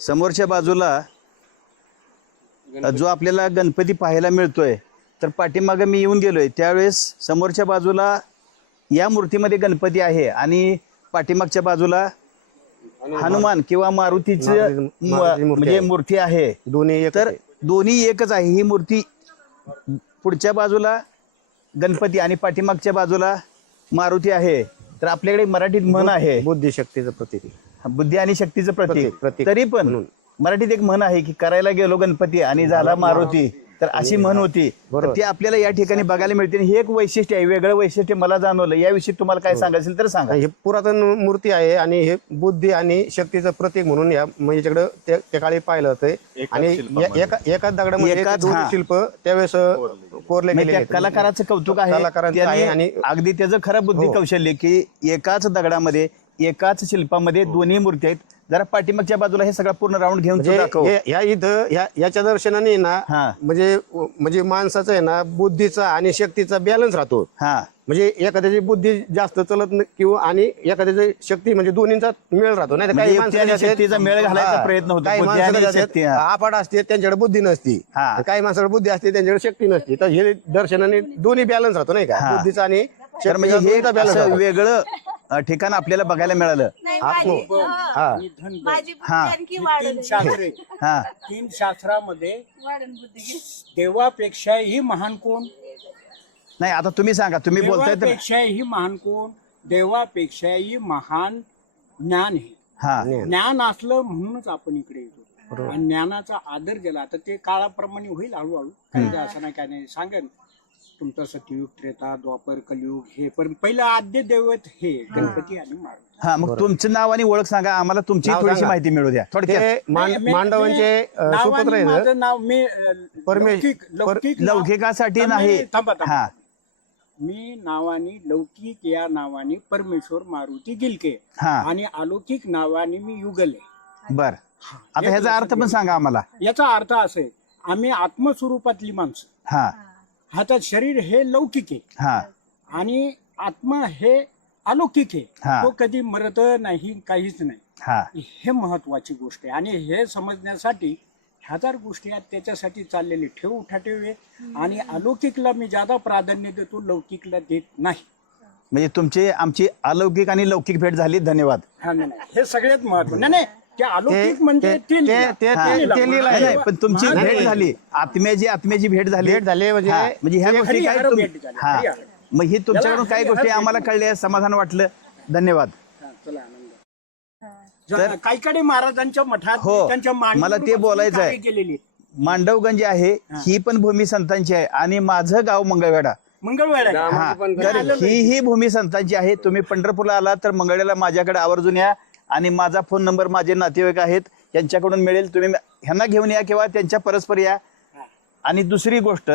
समोरच्या बाजूला जो आपल्याला गणपती पाहायला मिळतोय तर पाठीमागं मी येऊन गेलोय. त्यावेळेस समोरच्या बाजूला या मूर्तीमध्ये गणपती आहे आणि पाठीमागच्या बाजूला हनुमान. किंवा मारुतीचं मारुती- म- मारुती मूर्ती म्हणजे आहे. मूर्ती आहे. दोन्ही एक तर दोन्ही एकच आहे. ही मूर्ती पुढच्या बाजूला गणपती आणि पाठीमागच्या बाजूला मारुती आहे. तर आपल्याकडे मराठीत म्हण आहे बुद्धिशक्तीचं प्रतीक बुद्धी आणि शक्तीचं प्रतीक प्रतीक- प्रतीक. तरी पण म्हणून. मराठीत एक म्हण आहे की करायला गेलो गणपती आणि झाला मारुती तर अशी म्हण होती. तर बरोबर. ती आपल्याला या ठिकाणी बघायला मिळते. आणि हे एक वैशिष्ट्य आहे वेगळं वैशिष्ट्य मला जाणवलं. याविषयी तुम्हाला काय सांगायचं तर सांगा. हे पुरातन मूर्ती आहे आणि हे बुद्धी आणि शक्तीचं प्रतीक म्हणून या म्हणजे याच्याकडे त्या त्या काळी पाहिलं होतं. आणि या- एका एकाच दगडामध्ये एकाच, दोन्ही हा. शिल्प त्यावेळेस अं, कोरले त्या आहेत. कलाकाराचं कौतुक आहे. कलाकारांचं त्याने आहे आणि- अगदी त्याचं खरं बुद्धी हो. कौशल्य की एकाच दगडामध्ये एकाच शिल्पामध्ये दोन्ही मूर्ती आहेत. जरा पाठीमागच्या बाजूला हे सगळं पूर्ण राऊंड घेऊन तू म्हणजे दाखव ह्या इथं ह्या याच्या दर्शनाने ना हा. म्हणजे म्हणजे माणसाचं आहे ना बुद्धीचा आणि शक्तीचा बॅलन्स राहतो हा म्हणजे एखाद्याची बुद्धी जास्त चलत न- किंवा आणि एखाद्याची शक्ती म्हणजे दोन्हीचा मेळ राहतो नाही तर म्हणजे काही युक्ती माणसं आणि कशी आहेत- शक्तीचा मेळ घालायचा हा. प्रयत्न होतो. काही बुद्धी माणसं आणि कशी शक्ती, आहेत, हा. आपट असते त्यांच्याकडे बुद्धी नसती हा. काही माणसाकडे बुद्धी असते त्यांच्याकडे शक्ती नसते तर हे दर्शनाने दोन्ही बॅलन्स राहतो नाही का. बुद्धीचा आणि तर म्हणजे हे बॅलन्स असं वेगळं अ, ठिकाण आपल्याला बघायला मिळालं. नाही. माझी हा. हं, माझी हा. बुद्धी आणखी तीन शास्त्रे. हा. तीन शास्त्रामध्ये वाढन बुद्धी देवापेक्षाही महान कोण? नाही आता तुम्ही सांगा तुम्ही बोलताय तर देवापेक्षाही महान कोण? देवापेक्षाही महान ज्ञान आहे. हा. ज्ञान असलं म्हणूनच आपण इकडे येतो. आणि ज्ञानाचा आदर केला आता ते काळाप्रमाणे होईल हळूहळू. काही नाही, असं नाही काय नाही. सांगेन. तुमचं सतयुग त्रेता द्वापर कलियुग हे पण पहिलं आद्य दैवत हे गणपती आणि मारुती हा मग तुमचं नाव आणि ओळख सांगा आम्हाला तुमची नाव थोडीशी सांगा. माहिती मिळू द्या. थोडक्यात. ते मांड- मी- मांडवांचे नावाने सुपुत्र आहे माझं नाव मी अं, परमेश- लौकिक लौकिक नाव- लौकिकासाठी थांबा, नाही. थांबा, थांबा. हा. मी नावाने लौकिक या नावाने परमेश्वर मारुती गिलके. हा. आणि अलौकिक नावाने मी युगले. बर. आता ह्याचा अर्थ पण सांगा आम्हाला. याचा अर्थ असा आहे आम्ही आत्मस्वरूपातली माणसं. हा. हातात शरीर हे लौकिक आहे. हा. आणि आत्मा हे अलौकिक हा. आहे तो कधी मरत नाही काहीच नाही. हा. हे महत्वाची गोष्ट आहे. आणि हे समजण्यासाठी हजार गोष्टी आहेत त्याच्यासाठी चाललेले ठेव उठाठेव आहे आणि अलौकिकला मी ज्यादा प्राधान्य देतो लौकिकला देत नाही. म्हणजे तुमची आमची अलौकिक आणि लौकिक भेट झाली. धन्यवाद. हा नाही नाही. हे सगळ्यात महत्त्व नाही नाही. ते अलौकिक म्हणजे ते- ते ते- लिहिलं. ते-. ते- लिहिलं. ते लिहिलं नाही, आहे. नाही, पण तुमची भेट. झाली. आत्म्याची आत्म्याची भेट झाली. भेट झाली म्हणजे हा, म्हणजे ह्या ते गोष्टी काय भेट झाली, हा. मग ही तुमच्याकडून काही गोष्टी आम्हाला कळल्या समाधान वाटलं. धन्यवाद. हा, चला आनंद. महाराजांच्या मठात हो, त्यांच्या मांडीवर मला ते बसून बोलायचं आहे. कार्य केलेली. मांडवगंज आहे ही. पण भूमी संतांची आहे आणि माझं गाव मंगळवेढा. मंगळवेळा हा. तर ही ही भूमी संतांची आहे. तुम्ही पंढरपूरला आलात तर मंगळवेढ्याला माझ्याकडे आवर्जून या. आणि माझा फोन नंबर माझे नातेवाईक आहेत यांच्याकडून मिळेल. तुम्ही ह्यांना घेऊन या किंवा त्यांच्या परस्पर या. आणि दुसरी गोष्ट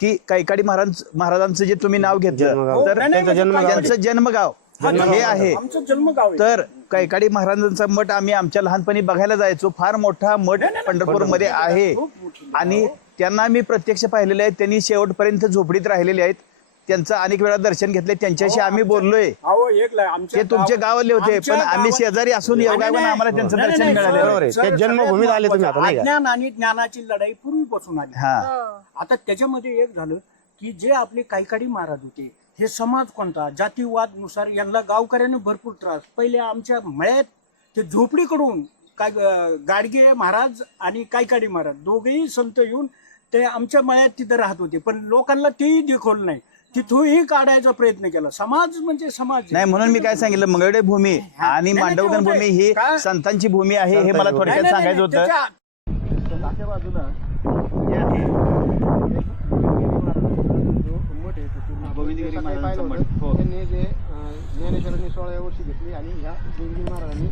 की कैकाडी महाराज महाराजांचं जे तुम्ही नाव घेतलं जन्मगाव. तर नाही, त्यांचं जन्मगाव. आहे. त्यांचं जन्मगाव. हे आहे. आमचं जन्मगाव आहे. तर कैकाडी महाराजांचा मठ आम्ही आमच्या लहानपणी बघायला जायचो. फार मोठा मठ पंढरपूरमध्ये आहे. आणि त्यांना मी प्रत्यक्ष पाहिलेले आहेत. त्यांनी शेवटपर्यंत झोपडीत राहिलेले आहेत. त्यांचं अनेक वेळा दर्शन घेतले त्यांच्याशी आम्ही बोललोय. अहो एक ला- आमच्या ते तुमचे गाव- गावाले होते आमच्या पण आम्ही गावात- शेजारी असून नाही, योगायोगानं नाही, आम्हाला त्यांचं नाही, दर्शन नाही, मिळालेलं बरोबर आहे. आहे. सर, ते जन्मभूमीत सगळ्यात आले तुम्ही आता, नाही का? अज्ञान आणि ज्ञानाची लढाई पूर्वीपासून आली. हा. आता त्याच्यामध्ये एक झालं की जे आपले काहीकाडी महाराज होते हे समाज कोणता? जातीवादनुसार यांना गावकऱ्यांना भरपूर त्रास. पहिले आमच्या मळ्यात ते झोपडीकडून काय ग- गाडगे महाराज आणि कायकाडी महाराज दोघेही संत येऊन ते आमच्या मळ्यात तिथं राहत होते. पण लोकांना तेही देखवलं नाही. तिथूनही काढायचा प्रयत्न केला समाज म्हणजे समाज. नाही म्हणून मी काय सांगितलं मंगळडे भूमी आणि नाही, मांडवगण भूमी. ही? संतांची भूमी आहे हे मला थोडक्यात नाही, सांगायचं होतं त्याच्या- बाजूला हे आहे जे वर्षी घेतली आणि ह्या गोविंदगिरी महाराजांनी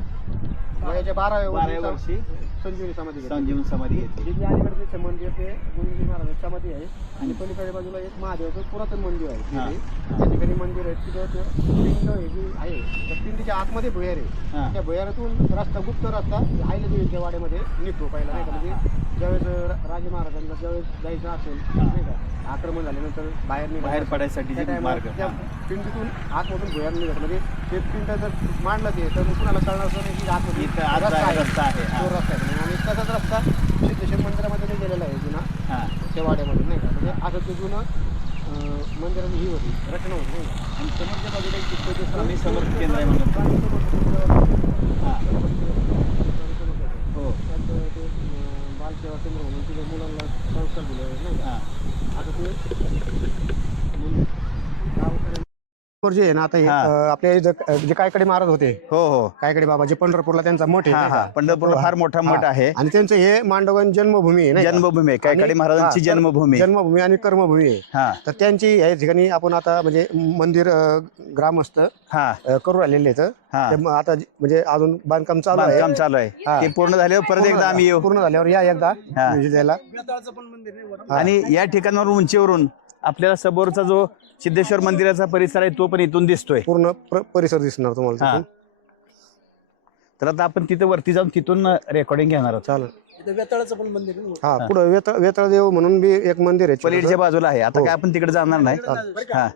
वयाच्या बाराव्या बाराव्या वर्षी वर्षी संजीवनी समाधी घेतली संजीवन समाधी घेतली हे जे अलीकडे जे मंदिर ते गोविंदगिरी महाराजांचं समाधी आहे आणि पलीकडे बाजूला एक महादेवाचं पुरातन मंदिर आहे हा. तिथे. त्या ठिकाणी मंदिर आहे तिथं ते पिंड हे जे आहे त्या पिंडीच्या आतमध्ये भुयार हा. आहे त्या भुयारातून रस्ता गुप्त रस्ता आईला देवीच्या वाड्यामध्ये निघतो पहिला नाही का म्हणजे ज्यावेळेस राजे महाराजांना ज्यावेळेस जायचं असेल नाही का? आक्रमण झाल्यानंतर बाहेर निघायचं. बाहेर पडायसाठी त्या जे टायमाला मार्ग. त्या. पिंडीतून आतमधून भुयार निघत. म्हणजे ते पिंड जर मांडलं ते तर मग कुणाला कळणार सुद्धा नाही की आतमध्ये इथं आत रस्ता आहे. रस्ता आहे, हा. तो रस्ता आहे. आणि तसाच रस्ता सिद्धेश्वर मंदिरामध्ये नाही गेलेला आहे जुना. हा. त्या वाड्यामध्ये नाही का? म्हणजे असं ते जुनं अं, मंदिराची ही होती रचना होती नाही का? आणि समोरच्या बाजूला एक स्वामी समर्थ केंद्र आहे म्हणून स्वामी समर्थ केंद्र- हा हो हो त्यात ते अं, बालसेवा केंद्र म्हणून तिथे मुलांना संस्कार दिले नाही का हा आता ते गावकऱ्यांवर जे आहे ना आता हे, हा. अं, आपले जे- जे कायकडे महाराज होते. हो हो. कायकडे बाबा जे पंढरपूरला त्यांचा मठ आहे हा नाही हा. का? पंढरपूरला फार मोठा मठ हा. आहे. आणि त्यांचं हे मांडवगण जन्मभूमी आहे नाही का? जन्मभूमी आहे. कायकाडी आणि- महाराजांची हा, तर- जन्मभूमी. जन्मभूमी आणि कर्मभूमी आहे. हा. तर त्यांची या ठिकाणी आपण आता म्हणजे मंदिर अं, ग्रामस्थ हा. अं, करू राहिलेले आहेत. हा. ते मग आता जे- म्हणजे अजून बांधकाम चालू आहे. बांधकाम चालू आहे. हा. ते पूर्ण झाल्यावर परत एकदा आम्ही येऊ. पूर्ण झाल्यावर या एकदा हा. आणि या ठिकाणावर उंचीवरून आपल्याला समोरचा जो सिद्धेश्वर मंदिराचा परिसर आहे तो पण इथून दिसतोय. पूर्ण प्र- परिसर दिसणार तुम्हाला हा. तिथून. तर आता आपण तिथे वरती जाऊन तिथून रेकॉर्डिंग घेणार आहोत. चालेल. वेताळाचं पण मंदिर आहे ना. हा पुढे वेताळ वेताळ देव म्हणून बी एक मंदिर आहे छोटंसं. पलीकडच्या बाजूला आहे. आता हो. काय आपण तिकडे जाणार नाही. हा.